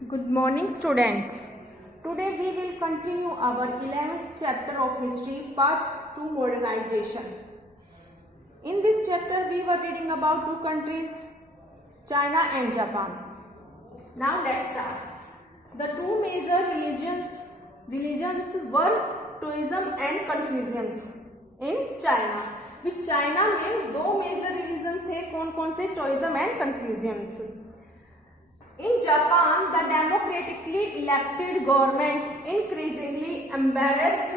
Good morning, students. Today we will continue our 11th chapter of history, parts to modernization. In this chapter we were reading about two countries, China and Japan. Now let's start. The two major religions were Taoism and Confucianism in China. with China में दो major religions थे, कौन कौन से? Taoism and Confucianism. In Japan, the democratically elected government, increasingly embarrassed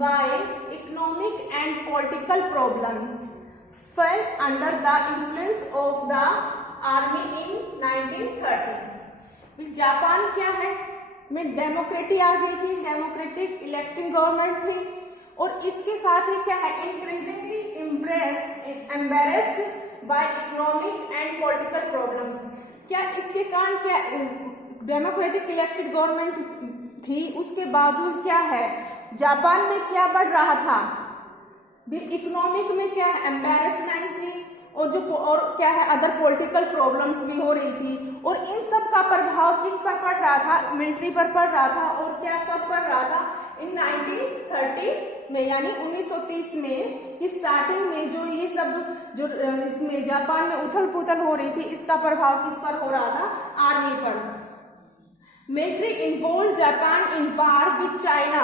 by economic and political problems, fell under the influence of the army in 1930. Japan क्या है में democracy आ गई थी, डेमोक्रेटिक इलेक्टेड गवर्नमेंट थी, और इसके साथ ही क्या है, increasingly embarrassed by economic and political problems. क्या इसके कारण क्या डेमोक्रेटिक इलेक्टेड गवर्नमेंट थी, उसके बावजूद क्या है जापान में क्या बढ़ रहा था, इकोनॉमिक में क्या एम्बेरसमेंट थी, और क्या है अदर पॉलिटिकल प्रॉब्लम्स भी हो रही थी. और इन सब का प्रभाव किस पर पड़ रहा था? मिलिट्री पर पड़ रहा था. और क्या कब पड़ रहा था? इन 1930 में, यानी 1930 में की स्टार्टिंग में जो ये सब जो इसमें जापान में उथल पुथल हो रही थी, इसका प्रभाव किस पर हो रहा था? आर्मी पर. Military involve Japan in war with China.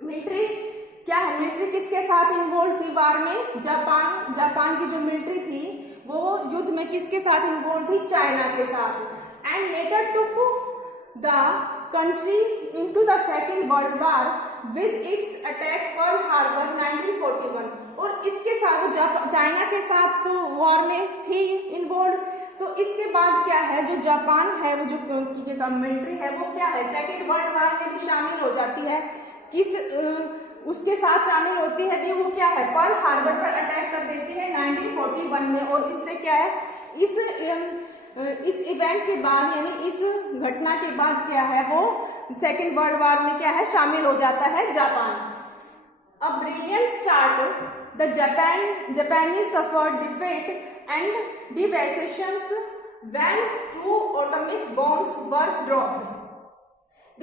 Military क्या है, मिलिट्री किसके साथ इन्वॉल्व थी वार में? जापान की जो मिलिट्री थी वो युद्ध में किसके साथ इन्वॉल्व थी? चाइना के साथ. And later took the country into the second world war with its attack Pearl Harbor 1941. और इसके साथ चाइना के साथ तो वॉर में थी इन्वॉल्व. तो इसके बाद क्या है, जो जापान है वो जो मिलिट्री है वो क्या है सेकेंड वर्ल्ड वॉर में भी शामिल हो जाती है. उसके साथ शामिल होती है कि वो क्या है पर्ल हार्बर पर अटैक कर देती है 1941 में. और इससे क्या है, इस इवेंट के बाद, यानी इस घटना के बाद क्या है, वो सेकेंड वर्ल्ड वॉर में क्या है शामिल हो जाता है Japan. A brilliant start the Japanese suffered defeat and devastations when two atomic bombs were dropped.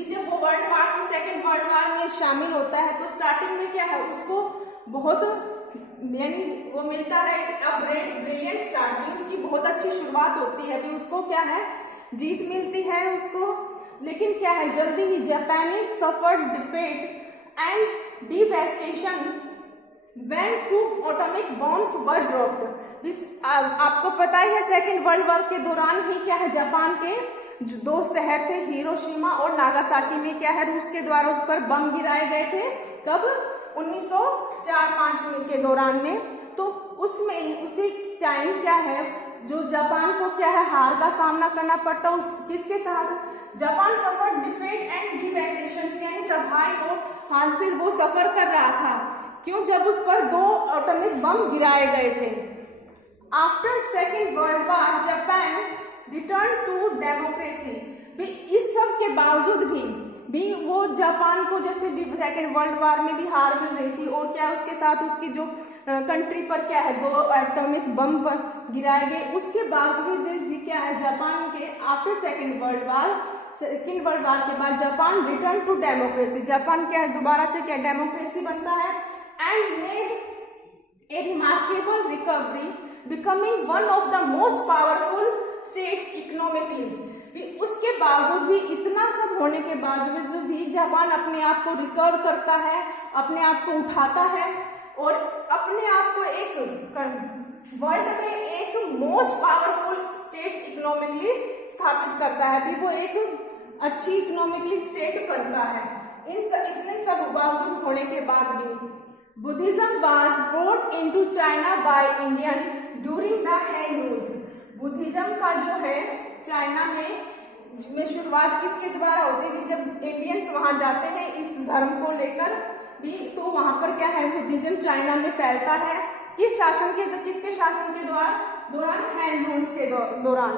जब वो वर्ल्ड वॉर में सेकेंड वर्ल्ड वॉर में शामिल होता है तो स्टार्टिंग में क्या है उसको बहुत, यानी वो मिलता है अब ब्रिलियंट स्टार्ट भी, उसकी बहुत अच्छी शुरुआत होती है, भी उसको क्या है जीत मिलती है उसको. लेकिन क्या है जल्दी ही Japanese suffered defeat and devastation when two atomic bombs were dropped. आपको पता ही है सेकेंड वर्ल्ड वॉर के दौरान ही क्या है जापान के जो दो शहर थे हिरोशिमा और नागासाकी में क्या है रूस के द्वारा उस पर बम गिराए गए थे. कब? 1904-05 के दौरान में. तो उसमें उसी टाइम क्या है जो जापान को क्या है हार का सामना करना पड़ता. किसके साथ? Japan suffer defeat and devastation, यानी तबाही और हार से वो सफर कर रहा था. क्यों? जब उस पर दो एटॉमिक बम गिराए गए थे. After second world war Japan return to democracy. इस सब के बावजूद भी वो जापान को जैसे भी सेकेंड वर्ल्ड वॉर में भी हार मिल रही थी, और क्या उसके साथ उसकी जो कंट्री पर क्या है दो एटॉमिक बम पर गिराए गए, उसके बावजूद भी क्या है जापान के आफ्टर सेकेंड वर्ल्ड वॉर के बाद Japan return to democracy. Japan क्या है दोबारा से क्या डेमोक्रेसी बनता है and made a remarkable recovery, becoming one of the most powerful states economically. उसके बावजूद भी, इतना सब होने के बावजूद भी जापान अपने आप को रिकवर करता है, अपने आप को उठाता है और अपने आप को एक वर्ल्ड में एक मोस्ट पावरफुल स्टेट्स इकोनॉमिकली स्थापित करता है. भी वो एक अच्छी इकोनॉमिकली स्टेट बनता है. इतने सब बावजूद होने के बाद भी Buddhism was brought into China by Indian during the Hahn rules. Buddhism का जो है चाइना में शुरुआत किसके द्वारा होती है? जब इंडियंस वहां जाते हैं इस धर्म को लेकर भी, तो वहां पर क्या है बुद्धिज्म चाइना में फैलता है. किसके शासन के दौरान? हैन रूल्स के दौरान.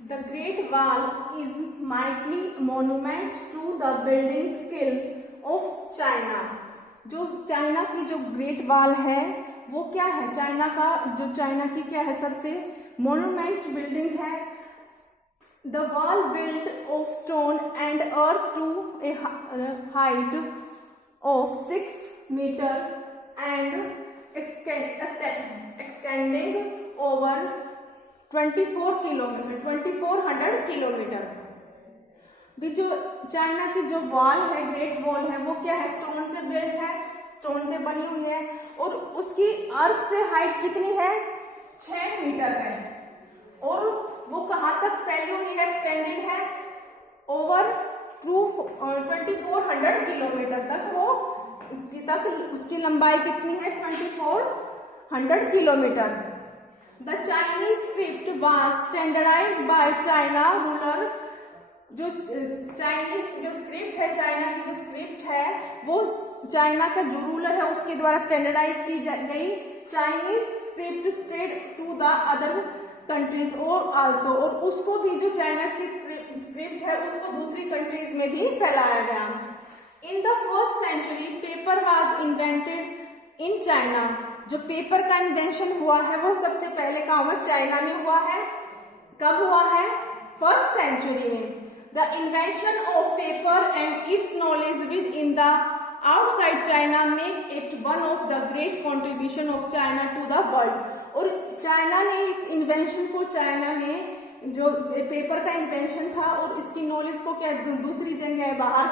The Great Wall is mighty monument to the building skill of China. जो चाइना की जो ग्रेट वॉल है वो क्या है, चाइना की क्या है, सबसे मोन्यूमेंट बिल्डिंग है। The wall built of stone and earth to a height of 6 metre and extending over 2400 kilometre. भी जो चाइना की जो वॉल है, ग्रेट वॉल है, वो क्या है, स्टोन से बिल्ट है, स्टोन से बनी हुई है और उसकी अर्थ से हाइट कितनी है, 6 मीटर है और वो कहाँ तक फैली हुई है, एक्सटेंडेड है ओवर 2400 किलोमीटर तक, वो तक उसकी लंबाई कितनी है, 2400 kilometre. The Chinese script was standardised by China ruler. जो चाइनीज जो स्क्रिप्ट है, चाइना की जो स्क्रिप्ट है वो चाइना का जो रूलर है उसके द्वारा स्टैंडर्डाइज की गई। Chinese script spread to the other countries और आल्सो, और उसको भी जो चाइना की स्क्रिप्ट है उसको दूसरी कंट्रीज में भी फैलाया गया। In the first century paper was invented in China. जो पेपर का इन्वेंशन हुआ है वो सबसे पहले कहाँ हुआ, चाइना में हुआ है। कब हुआ है, फर्स्ट सेंचुरी में। The invention of paper and its knowledge with in the outside China make it one of the great contribution of China to the world. और चाइना ने इस इन्वेंशन को, चाइना ने जो पेपर का इन्वेंशन था और इसकी नॉलेज को क्या दूसरी जगह बाहर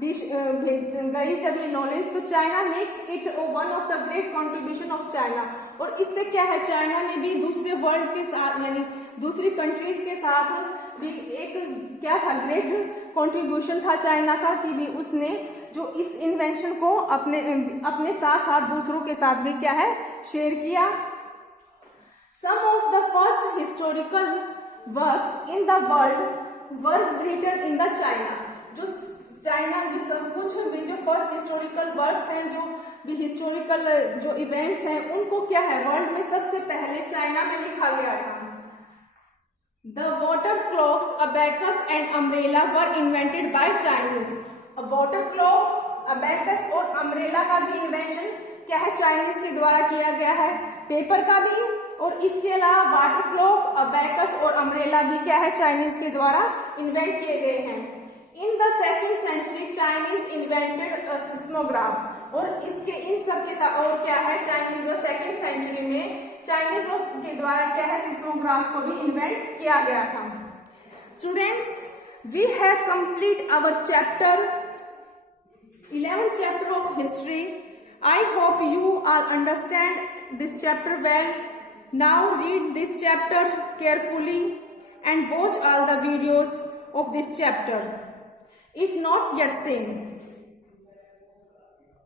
भी गई जब ये नॉलेज, तो China makes it one of the great contribution of China. और इससे क्या है, चाइना ने भी दूसरे वर्ल्ड के साथ यानी दूसरी कंट्रीज के साथ भी एक क्या था, ग्रेट कॉन्ट्रीब्यूशन था चाइना का कि भी उसने जो इस इन्वेंशन को अपने साथ साथ दूसरों के साथ भी क्या है, शेयर किया। Some of the first historical works in the world were written in the China. जो चाइना जो सब कुछ भी जो फर्स्ट हिस्टोरिकल वर्क्स हैं, जो भी हिस्टोरिकल जो इवेंट्स हैं, उनको क्या है, वर्ल्ड में सबसे पहले चाइना में लिखा गया था। The water clocks, abacus and umbrella were invented by Chinese. Water clock, abacus और अम्ब्रेला का भी इन्वेंशन क्या है, चाइनीज के द्वारा किया गया है। पेपर का भी, और इसके अलावा वाटर क्लॉक, अबैकस और अम्ब्रेला भी क्या है, चाइनीज के द्वारा इन्वेंट किए गए हैं। In the second century Chinese invented seismograph. और इसके इन सब के साथ और क्या है, चाइनीज व सेकेंड सेंचुरी में चाइनीज के द्वारा क्या है, सिस्मोग्राफ को भी इन्वेंट किया गया था। Students, we have complete our chapter 11th chapter of history. I hope you all understand this chapter well. Now read this chapter carefully and watch all the videos of this chapter if not yet seen.